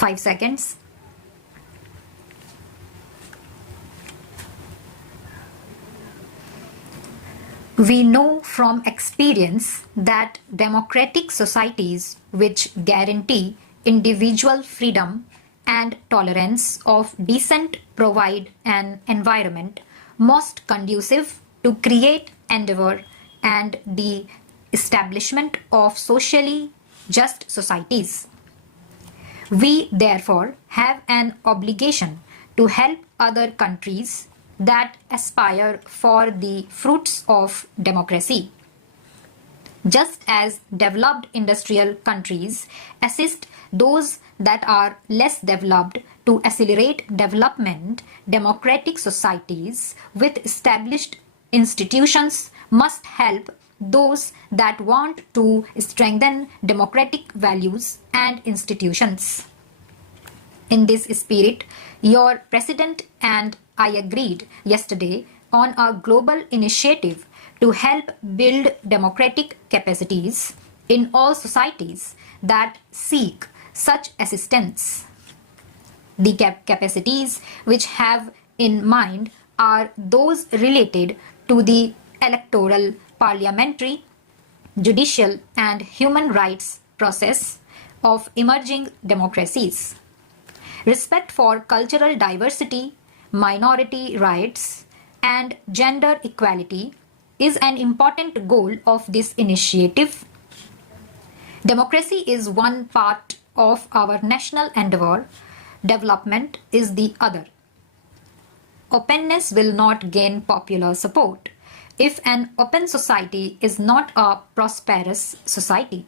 5 seconds. We know from experience that democratic societies which guarantee individual freedom and tolerance of dissent provide an environment most conducive to create endeavor and the establishment of socially just societies. We therefore have an obligation to help other countries that aspire for the fruits of democracy. Just as developed industrial countries assist those that are less developed to accelerate development, democratic societies with established institutions must help those that want to strengthen democratic values and institutions. In this spirit, your president and I agreed yesterday on a global initiative to help build democratic capacities in all societies that seek such assistance. The capacities which have in mind are those related to the electoral, parliamentary, judicial and human rights process of emerging democracies. Respect for cultural diversity, minority rights, and gender equality is an important goal of this initiative. Democracy is one part of our national endeavor, development is the other. Openness will not gain popular support if an open society is not a prosperous society.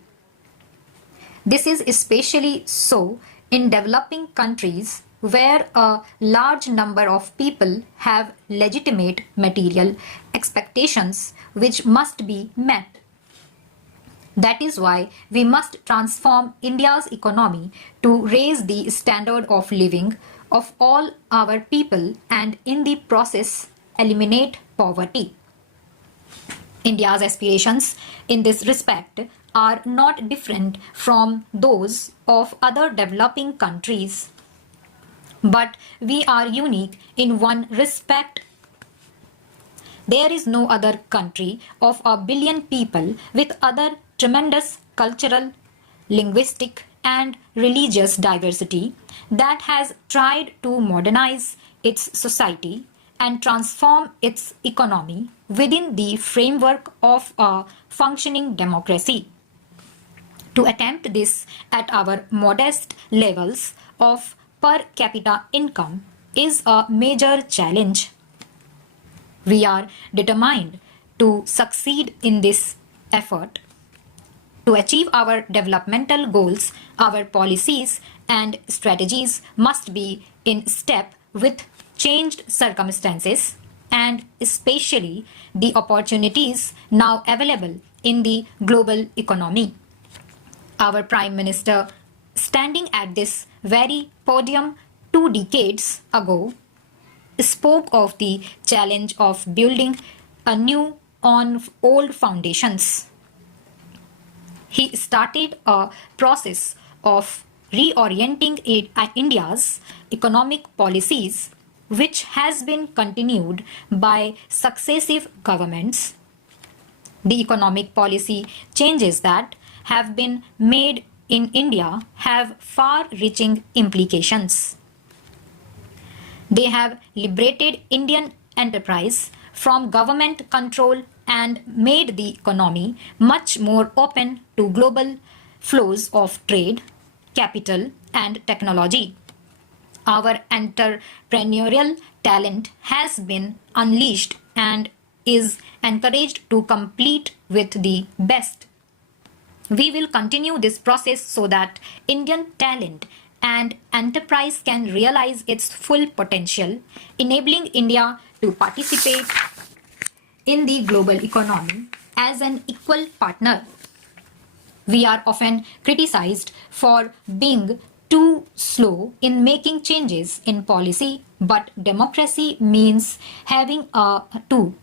This is especially so in developing countries where a large number of people have legitimate material expectations which must be met. That is why we must transform India's economy to raise the standard of living of all our people and in the process eliminate poverty. India's aspirations in this respect are not different from those of other developing countries. But we are unique in one respect. There is no other country of 1 billion people with other tremendous cultural, linguistic and religious diversity that has tried to modernize its society and transform its economy within the framework of a functioning democracy. To attempt this at our modest levels of per capita income is a major challenge. We are determined to succeed in this effort. To achieve our developmental goals, our policies and strategies must be in step with changed circumstances and especially the opportunities now available in the global economy. Our Prime Minister, standing at this very podium 2 decades ago, spoke of the challenge of building anew on old foundations. He started a process of reorienting India's economic policies, which has been continued by successive governments. The economic policy changes that have been made in India have far-reaching implications. They have liberated Indian enterprise from government control and made the economy much more open to global flows of trade, capital and technology. Our entrepreneurial talent has been unleashed and is encouraged to compete with the best. We will continue this process so that Indian talent and enterprise can realize its full potential, enabling India to participate in the global economy as an equal partner. We are often criticized for being too slow in making changes in policy, but democracy means having to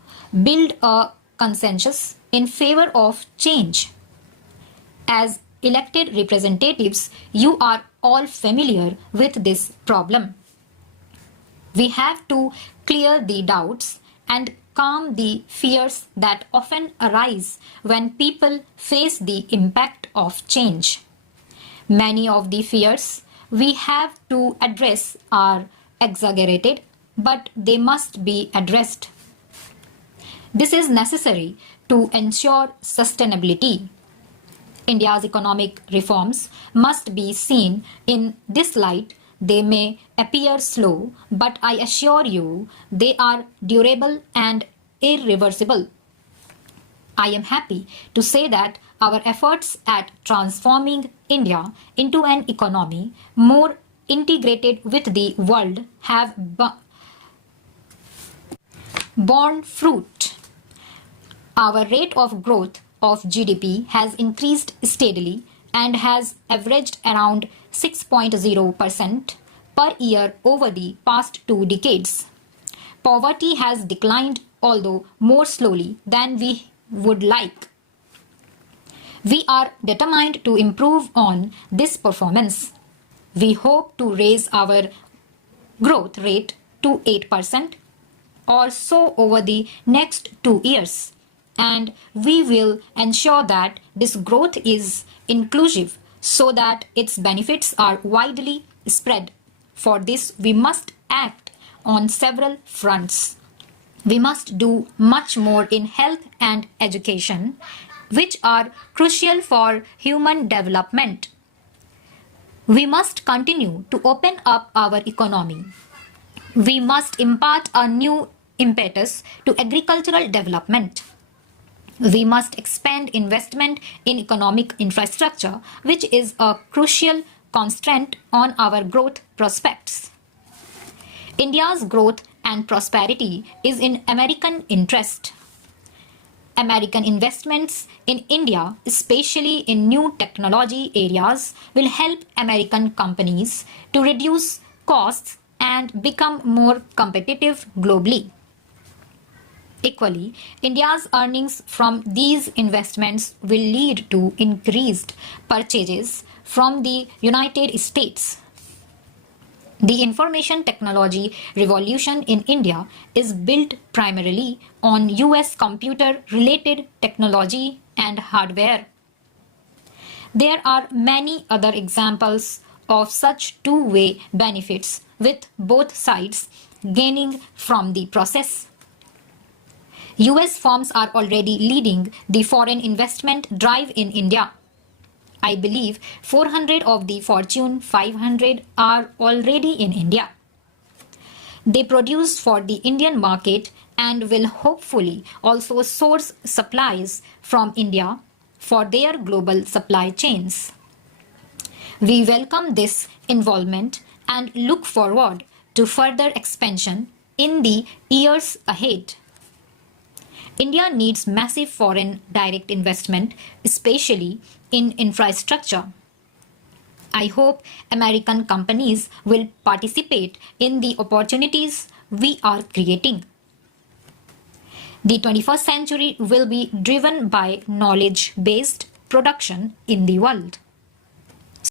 build a consensus in favor of change. As elected representatives, you are all familiar with this problem. We have to clear the doubts and calm the fears that often arise when people face the impact of change. Many of the fears we have to address are exaggerated, but they must be addressed. This is necessary to ensure sustainability. India's economic reforms must be seen in this light. They may appear slow, but I assure you they are durable and irreversible. I am happy to say that our efforts at transforming India into an economy more integrated with the world have borne fruit. Our rate of growth of GDP has increased steadily and has averaged around 6.0% per year over the past 2 decades. Poverty has declined, although more slowly than we would like. We are determined to improve on this performance. We hope to raise our growth rate to 8% or so over the next 2 years. And we will ensure that this growth is inclusive so that its benefits are widely spread. For this, we must act on several fronts. We must do much more in health and education, which are crucial for human development. We must continue to open up our economy. We must impart a new impetus to agricultural development. We must expand investment in economic infrastructure, which is a crucial constraint on our growth prospects. India's growth and prosperity is in American interest. American investments in India, especially in new technology areas, will help American companies to reduce costs and become more competitive globally. Equally, India's earnings from these investments will lead to increased purchases from the United States. The information technology revolution in India is built primarily on US computer-related technology and hardware. There are many other examples of such two-way benefits, with both sides gaining from the process. US firms are already leading the foreign investment drive in India. I believe 400 of the Fortune 500 are already in India. They produce for the Indian market and will hopefully also source supplies from India for their global supply chains. We welcome this involvement and look forward to further expansion in the years ahead. India needs massive foreign direct investment, especially in infrastructure. I hope American companies will participate in the opportunities we are creating. The 21st century will be driven by knowledge-based production in the world.